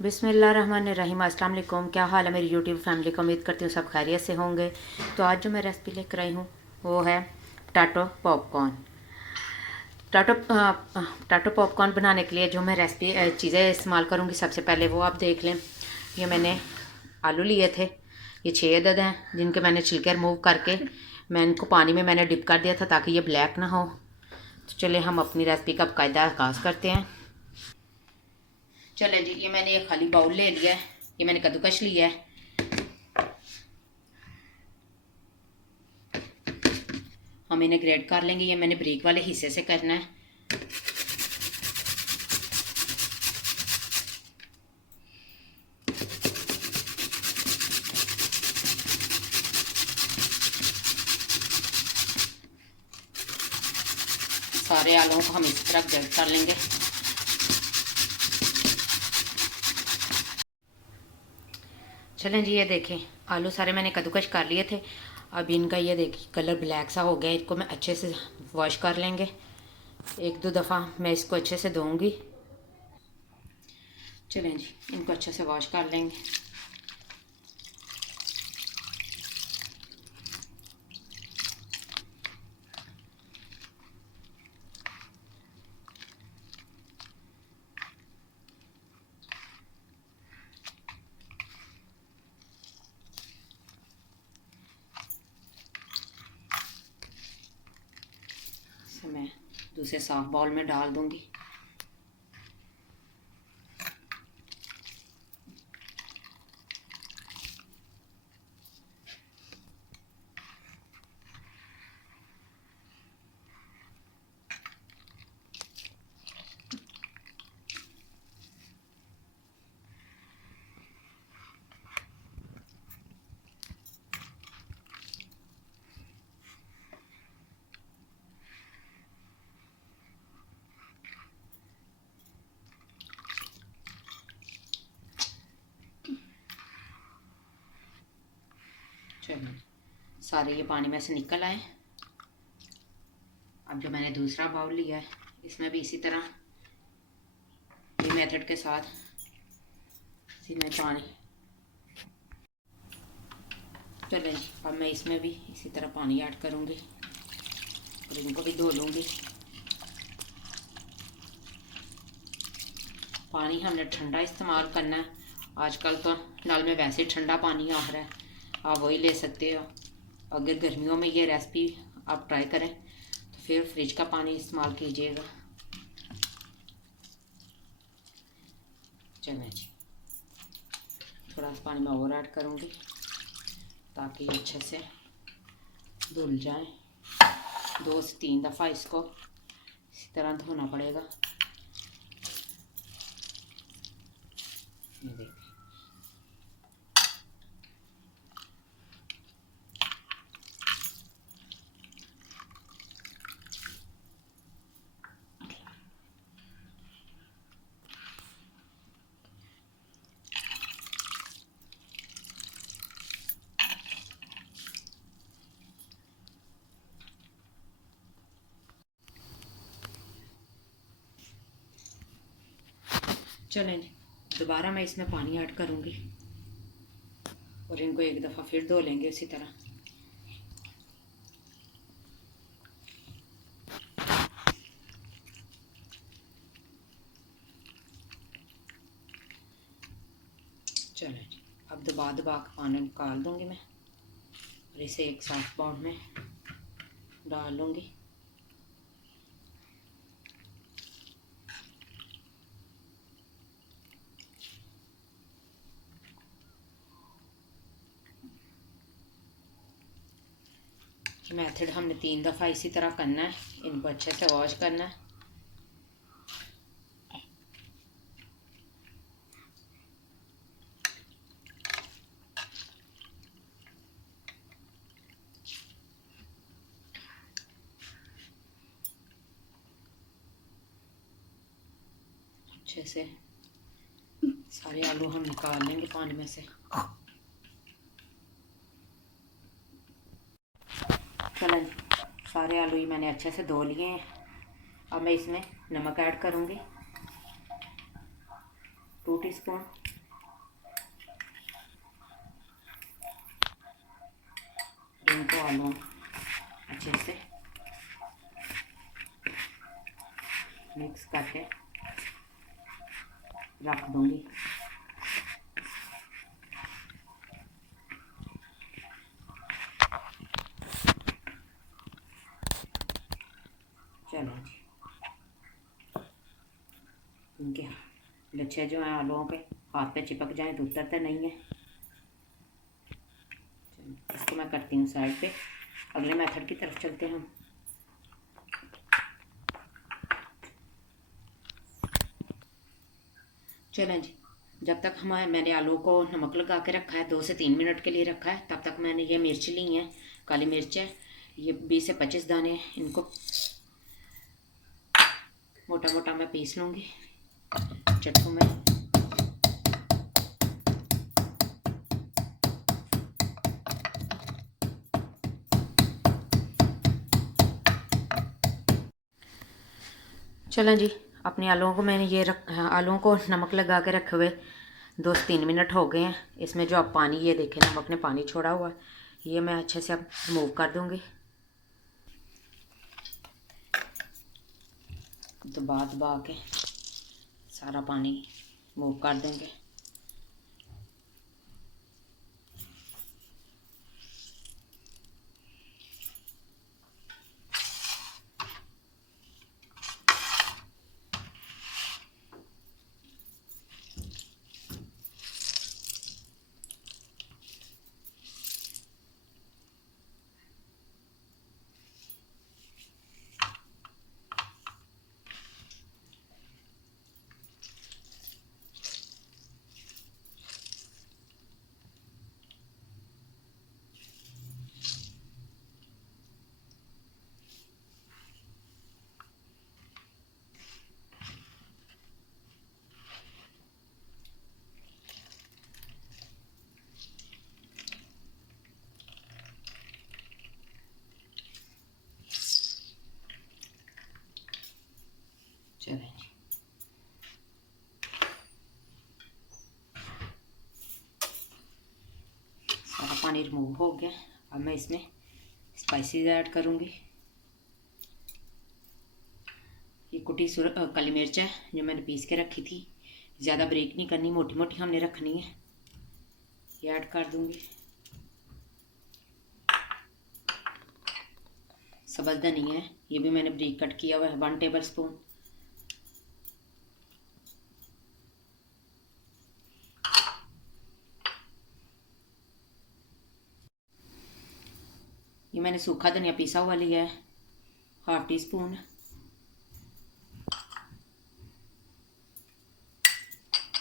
बिस्मिल्लाहिर्रहमानिर्रहीम। अस्सलाम वालेकुम। क्या हाल है मेरी यूट्यूब फैमिली को? उम्मीद करती हूँ सब खैरियत से होंगे। तो आज जो मैं रेसिपी लेकर आई हूँ वो है पोटैटो पॉपकॉर्न। पोटैटो पॉपकॉर्न बनाने के लिए जो मैं रेसिपी चीज़ें इस्तेमाल करूँगी, सबसे पहले वो आप देख लें। ये मैंने आलू लिए थे, ये 6 अदद हैं, जिनके मैंने छिलके रिमूव करके मैं इनको पानी में मैंने डिप कर दिया था ताकि ये ब्लैक ना हो। तो चले हम अपनी रेसिपी का बाकायदा आगाज़ करते हैं। चलें जी, ये मैंने एक खाली बाउल ले लिया है, ये मैंने कद्दूकश लिया है। हम इन्हें ग्रेट कर लेंगे, ये मैंने ब्रीक वाले हिस्से से करना है। सारे आलूओं को हम इस तरह ग्रेट कर लेंगे। चलें जी, ये देखें आलू सारे मैंने कद्दूकश कर लिए थे। अब इनका ये देखिए कलर ब्लैक सा हो गया, इनको मैं अच्छे से वॉश कर लेंगे। एक दो दफ़ा मैं इसको अच्छे से धोऊंगी। चलें जी, इनको अच्छे से वॉश कर लेंगे। इसे मैं दूसरे साफ बाउल में डाल दूंगी। चलो, सारे ये पानी में से निकल आए। अब जो मैंने दूसरा बाउल लिया है, इसमें भी इसी तरह ये मेथड के साथ इसी में पानी। चलें, अब मैं इसमें भी इसी तरह पानी ऐड करूँगी और इनको भी धो लूँगी। पानी हमने ठंडा इस्तेमाल करना है। आजकल तो नल में वैसे ही ठंडा पानी आ रहा है, आप वही ले सकते हो। अगर गर्मियों में ये रेसिपी आप ट्राई करें तो फिर फ्रिज का पानी इस्तेमाल कीजिएगा। चलें जी, थोड़ा सा पानी मैं और ऐड करूँगी ताकि अच्छे से धुल जाए। 2 से 3 दफ़ा इसको इसी तरह धोना पड़ेगा। ये देखिए, चलें दोबारा मैं इसमें पानी ऐड करूँगी और इनको एक दफ़ा फिर धो लेंगे इसी तरह। चलें, अब दबा दबा कर पानी निकाल दूँगी मैं और इसे एक साफ बाउल में डाल लूँगी। मेथड हमने 3 दफ़ा इसी तरह करना है, इनको अच्छे से वॉश करना है। अच्छे से सारे आलू हम निकाल लेंगे पानी में से। चलें, सारे आलू ही मैंने अच्छे से धो लिए हैं। अब मैं इसमें नमक ऐड करूँगी। 2 टीस्पून इनको आलू अच्छे से मिक्स करके रख दूंगी। चलो जी, इनके लच्छे जो हैं आलूओं के हाथ पे चिपक जाएं तो उतरते नहीं है। इसको मैं करती हूँ साइड पे। अगले मेथड की तरफ चलते हैं हम। चलें जी, जब तक मैंने आलू को नमक लगा के रखा है, 2 से 3 मिनट के लिए रखा है, तब तक मैंने ये मिर्च ली है, काली मिर्च है, ये 20 से 25 दाने। इनको मोटा मोटा मैं पीस लूँगी चट्टू में। चलें जी, अपने आलूओं को मैंने आलूओं को नमक लगा के रखे हुए 2 से 3 मिनट हो गए हैं। इसमें जो अब पानी ये देखें, नमक ने पानी छोड़ा हुआ है, ये मैं अच्छे से अब रिमूव कर दूँगी। दबा के सारा पानी रिमूव कर देंगे। चलें जी, सारा पानी रिमूव हो गया। अब मैं इसमें स्पाइसेस ऐड करूँगी। ये कुटी काली मिर्च है जो मैंने पीस के रखी थी, ज़्यादा बारीक नहीं करनी, मोटी मोटी हमने रखनी है। ये ऐड कर दूँगी। सब्ज़ धनिया है, ये भी मैंने बारीक कट किया हुआ है, 1 टेबल स्पून। ये मैंने सूखा धनिया पीसा हुआ लिया है, 1/2 टीस्पून।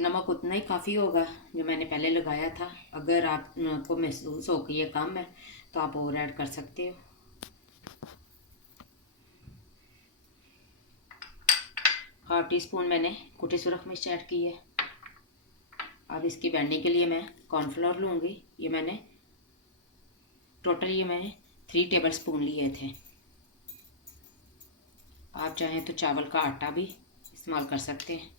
नमक उतना ही काफ़ी होगा जो मैंने पहले लगाया था। अगर आपको महसूस हो कि ये कम है तो आप और ऐड कर सकते हो। 1/2 टीस्पून मैंने कुटी सुरख मिर्च ऐड की है। अब इसकी बैंडिंग के लिए मैं कॉर्नफ्लोर लूँगी। ये मैंने 3 टेबल स्पून लिए थे। आप चाहें तो चावल का आटा भी इस्तेमाल कर सकते हैं।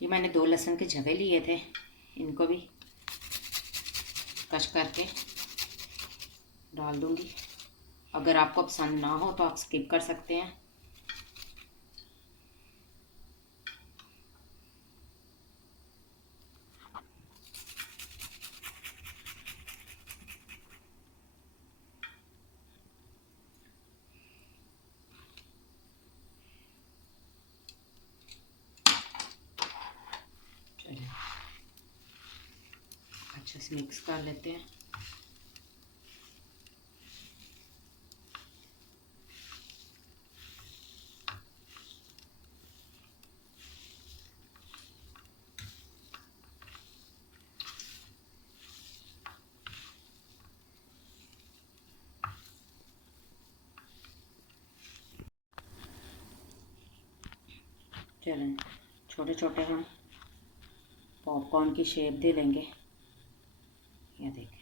ये मैंने 2 लहसुन के जवे लिए थे, इनको भी कश करके डाल दूंगी। अगर आपको पसंद ना हो तो आप स्किप कर सकते हैं। अच्छे से मिक्स कर लेते हैं। चलें, छोटे छोटे हम पॉपकॉर्न की शेप दे लेंगे। ये देखें,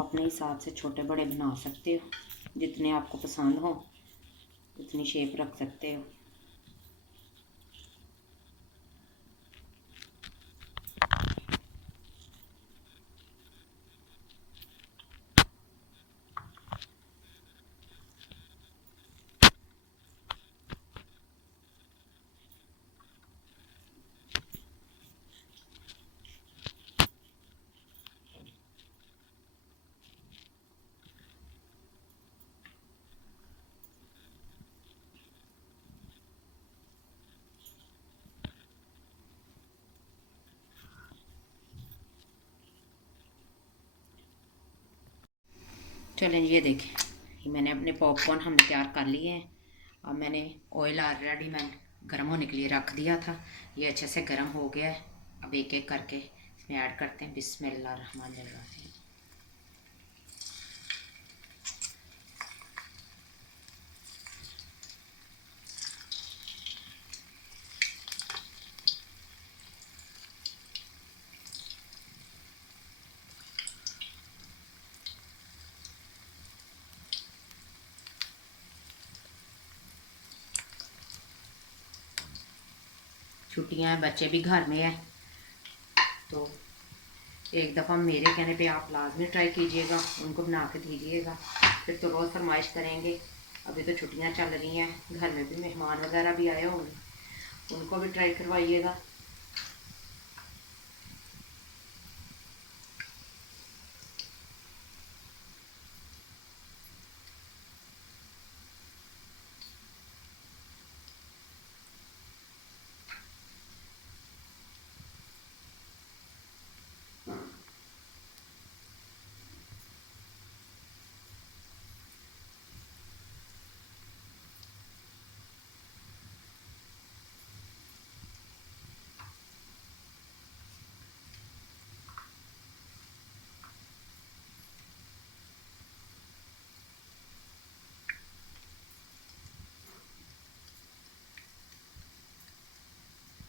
अपने हिसाब से छोटे बड़े बना सकते हो, जितने आपको पसंद हो उतनी शेप रख सकते हो। चलें ये देखें, ये मैंने अपने पॉपकॉर्न हमने तैयार कर लिए हैं। अब मैंने ऑयल ऑलरेडी मैं गर्म होने के लिए रख दिया था, ये अच्छे से गर्म हो गया है। अब एक एक करके इसमें ऐड करते हैं। बिस्मिल्लाहिर्रहमानिर्रहीम। छुट्टियां हैं, बच्चे भी घर में हैं, तो एक दफ़ा मेरे कहने पे आप लाजमी ट्राई कीजिएगा, उनको बना के दीजिएगा, फिर तो रोज़ फरमाइश करेंगे। अभी तो छुट्टियां चल रही हैं, घर में भी मेहमान वगैरह भी आए होंगे, उनको भी ट्राई करवाइएगा।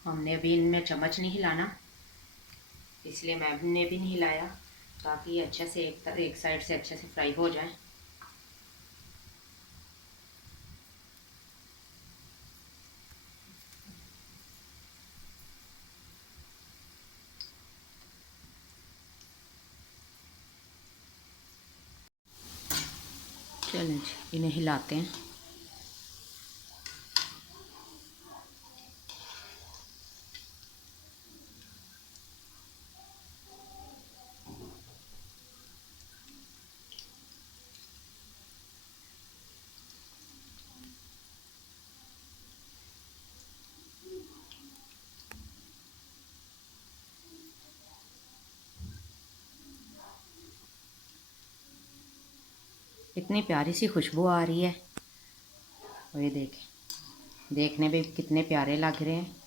हमने अभी इनमें चम्मच नहीं हिलाना, इसलिए मैंने भी नहीं हिलाया, ताकि ये अच्छे से एक साइड से अच्छे से फ्राई हो जाए। चलें जी, इन्हें हिलाते हैं। इतनी प्यारी सी खुशबू आ रही है, और ये देखें, देखने में कितने प्यारे लग रहे हैं।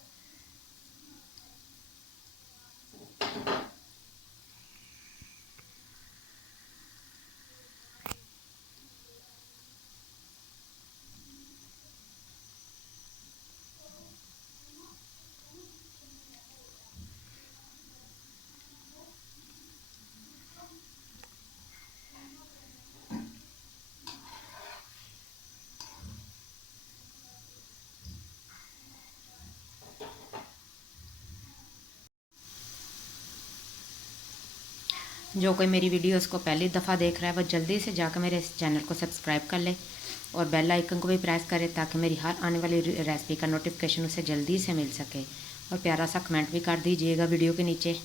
जो कोई मेरी वीडियोस को पहली दफ़ा देख रहा है, वह जल्दी से जाकर मेरे इस चैनल को सब्सक्राइब कर ले और बेल आइकन को भी प्रेस करे, ताकि मेरी हर आने वाली रेसिपी का नोटिफिकेशन उसे जल्दी से मिल सके। और प्यारा सा कमेंट भी कर दीजिएगा वीडियो के नीचे।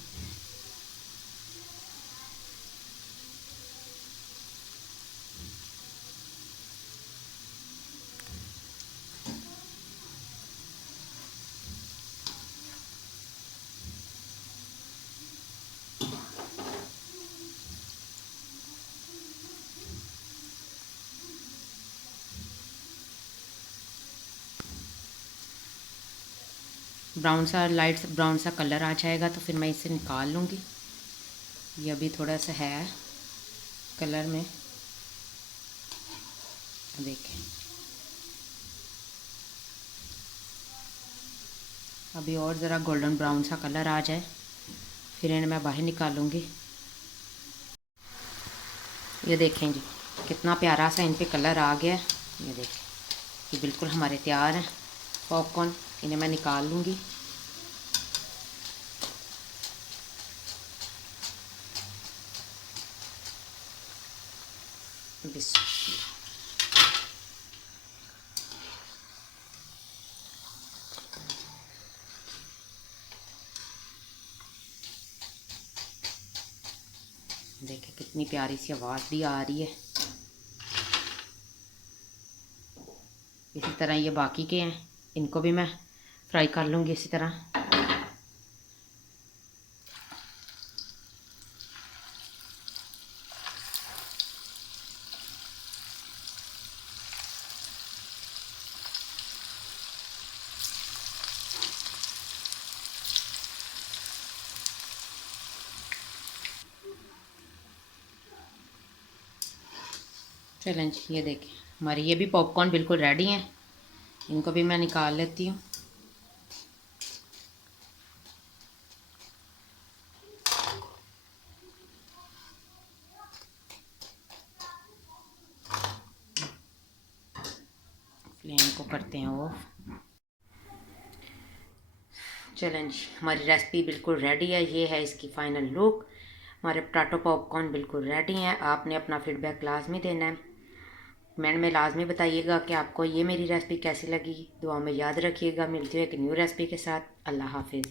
ब्राउन सा, लाइट ब्राउन सा कलर आ जाएगा तो फिर मैं इसे निकाल लूँगी। ये अभी थोड़ा सा है कलर में, देखें। अभी और ज़रा गोल्डन ब्राउन सा कलर आ जाए, फिर इन्हें मैं बाहर निकालूँगी। ये देखें जी कितना प्यारा सा इन पे कलर आ गया है। ये देखें ये बिल्कुल हमारे तैयार हैं पॉपकॉर्न। इन्हें मैं निकाल लूँगी। देखें कितनी प्यारी सी आवाज़ भी आ रही है। इसी तरह ये बाकी के हैं, इनको भी मैं फ्राई कर लूँगी इसी तरह। चलें जी ये देखिए हमारी ये भी पॉपकॉर्न बिल्कुल रेडी हैं। इनको भी मैं निकाल लेती हूँ। फ्लेम को करते हैं ऑफ। चलें जी हमारी रेसिपी बिल्कुल रेडी है। ये है इसकी फ़ाइनल लुक। हमारे पोटैटो पॉपकॉर्न बिल्कुल रेडी हैं। आपने अपना फीडबैक लाजमी देना है। कमेंट में लाजमी बताइएगा कि आपको ये मेरी रेसिपी कैसी लगी। दुआ में याद रखिएगा। मिलती है एक न्यू रेसिपी के साथ। अल्लाह हाफिज़।